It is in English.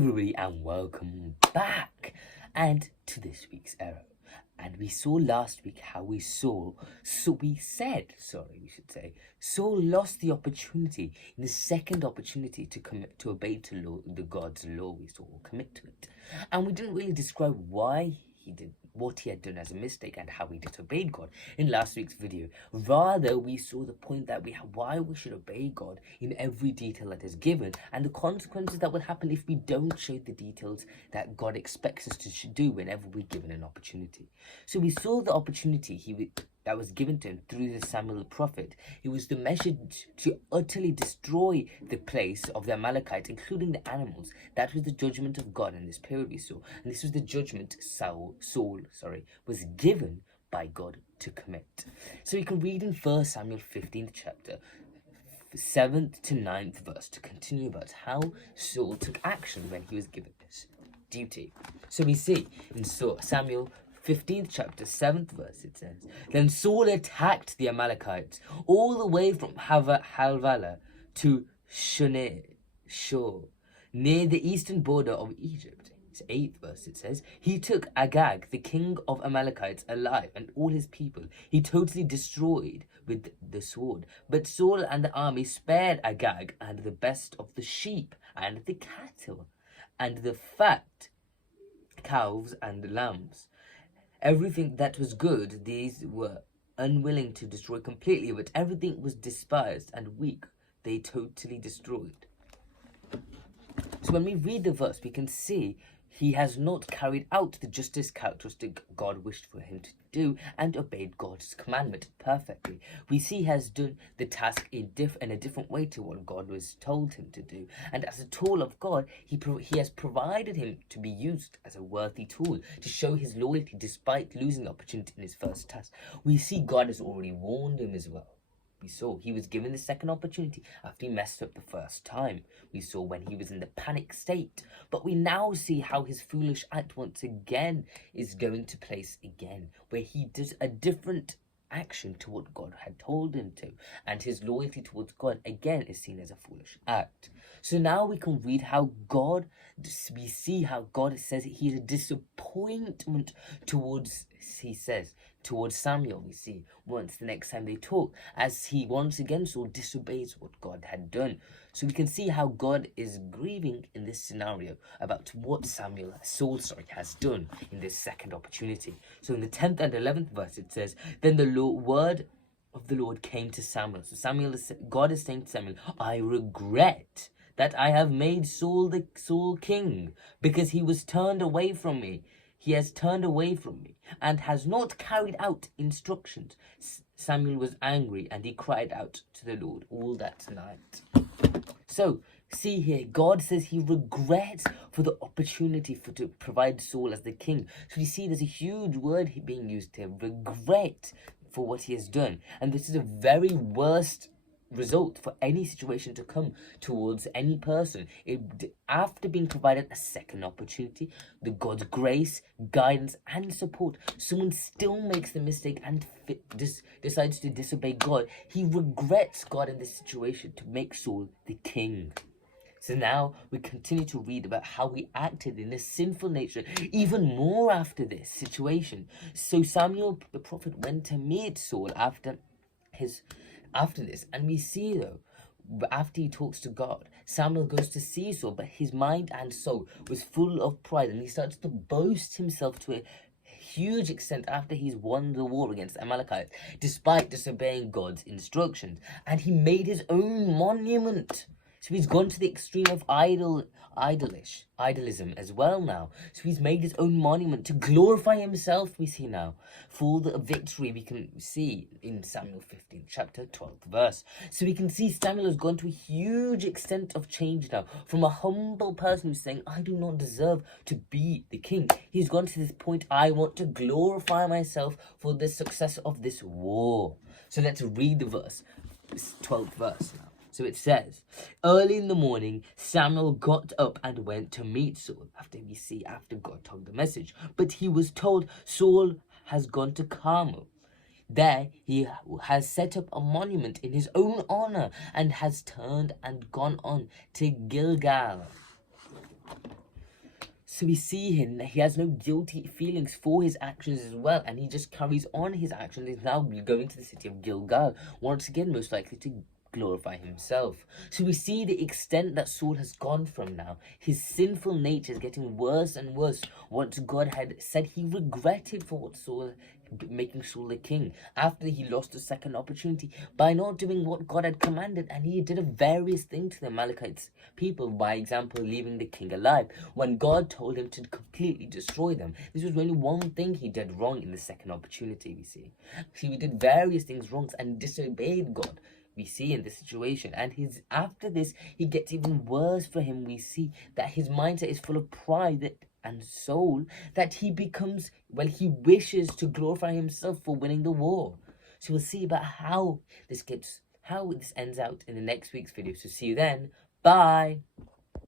Everybody, and welcome back and to this week's Arrow. And we saw last week how Saul lost the opportunity in the second opportunity to commit to obey to the God's law. We saw commit to it, and we didn't really describe why he did what he had done as a mistake and how he disobeyed God in last week's video. Rather, we saw the point that why we should obey God in every detail that is given, and the consequences that will happen if we don't show the details that God expects us to do whenever we're given an opportunity. So we saw the opportunity that was given to him through the Samuel the prophet. It was the message to utterly destroy the place of the Amalekites, including the animals. That was the judgment of God in this period we saw. And this was the judgment Saul was given by God to commit. So we can read in 1 Samuel 15th chapter, 7th to 9th verse, to continue about how Saul took action when he was given this duty. So we see in Samuel 15th chapter, 7th verse, it says, Then Saul attacked the Amalekites all the way from Halvala to Shur, near the eastern border of Egypt. It's 8th verse, it says, He took Agag, the king of Amalekites, alive, and all his people he totally destroyed with the sword. But Saul and the army spared Agag and the best of the sheep and the cattle and the fat cows and lambs. Everything that was good, these were unwilling to destroy completely, but everything was despised and weak, they totally destroyed. So when we read the verse, we can see he has not carried out the justice characteristic God wished for him to do and obeyed God's commandment perfectly. We see he has done the task in a different way to what God was told him to do. And as a tool of God, he has provided him to be used as a worthy tool to show his loyalty despite losing the opportunity in his first task. We see God has already warned him as well. We saw he was given the second opportunity after he messed up the first time. We saw when he was in the panic state. But we now see how his foolish act once again is going to place again, where he does a different action to what God had told him to. And his loyalty towards God again is seen as a foolish act. So now we can read we see how God says he is a disappointment towards Samuel. We see once the next time they talk, as he once again disobeys what God had done. So we can see how God is grieving in this scenario about what Saul has done in this second opportunity. So in the 10th and 11th verse it says, Then the word of the Lord came to Samuel. So God is saying to Samuel, I regret that I have made Saul king, because he was turned away from me. He has turned away from me and has not carried out instructions. Samuel was angry and he cried out to the Lord all that night. So, see here, God says he regrets for the opportunity to provide Saul as the king. So you see there's a huge word being used here, regret for what he has done. And this is a very worst result for any situation to come towards any person. After being provided a second opportunity, the God's grace, guidance and support, someone still makes the mistake and decides to disobey God. He regrets God in this situation to make Saul the king. So now we continue to read about how he acted in a sinful nature even more after this situation. So Samuel the prophet went to meet Saul after this, and we see though, after he talks to God, Samuel goes to see Saul, but his mind and soul was full of pride, and he starts to boast himself to a huge extent after he's won the war against the Amalekites, despite disobeying God's instructions. And he made his own monument. So he's gone to the extreme of idolism as well now. So he's made his own monument to glorify himself, we see now, for the victory we can see in Samuel 15, chapter 12th verse. So we can see Samuel has gone to a huge extent of change now. From a humble person who's saying, I do not deserve to be the king, he's gone to this point, I want to glorify myself for the success of this war. So let's read the verse, this 12th verse now. So it says, early in the morning, Samuel got up and went to meet Saul, after God told the message. But he was told, Saul has gone to Carmel. There he has set up a monument in his own honor and has turned and gone on to Gilgal. So we see him that he has no guilty feelings for his actions as well, and he just carries on his actions. He's now going to the city of Gilgal, once again most likely to glorify himself. So we see the extent that Saul has gone from now. His sinful nature is getting worse and worse. Once God had said he regretted for what Saul, making Saul the king, after he lost the second opportunity by not doing what God had commanded, and he did a various things to the Amalekites people, by example leaving the king alive when God told him to completely destroy them. This was only one thing he did wrong in the second opportunity. We see he did various things wrong and disobeyed God, we see in this situation. And his after this he gets even worse for him. We see that his mindset is full of pride and soul, that he becomes, well, he wishes to glorify himself for winning the war. So we'll see about how this ends out in the next week's video. So see you then. Bye.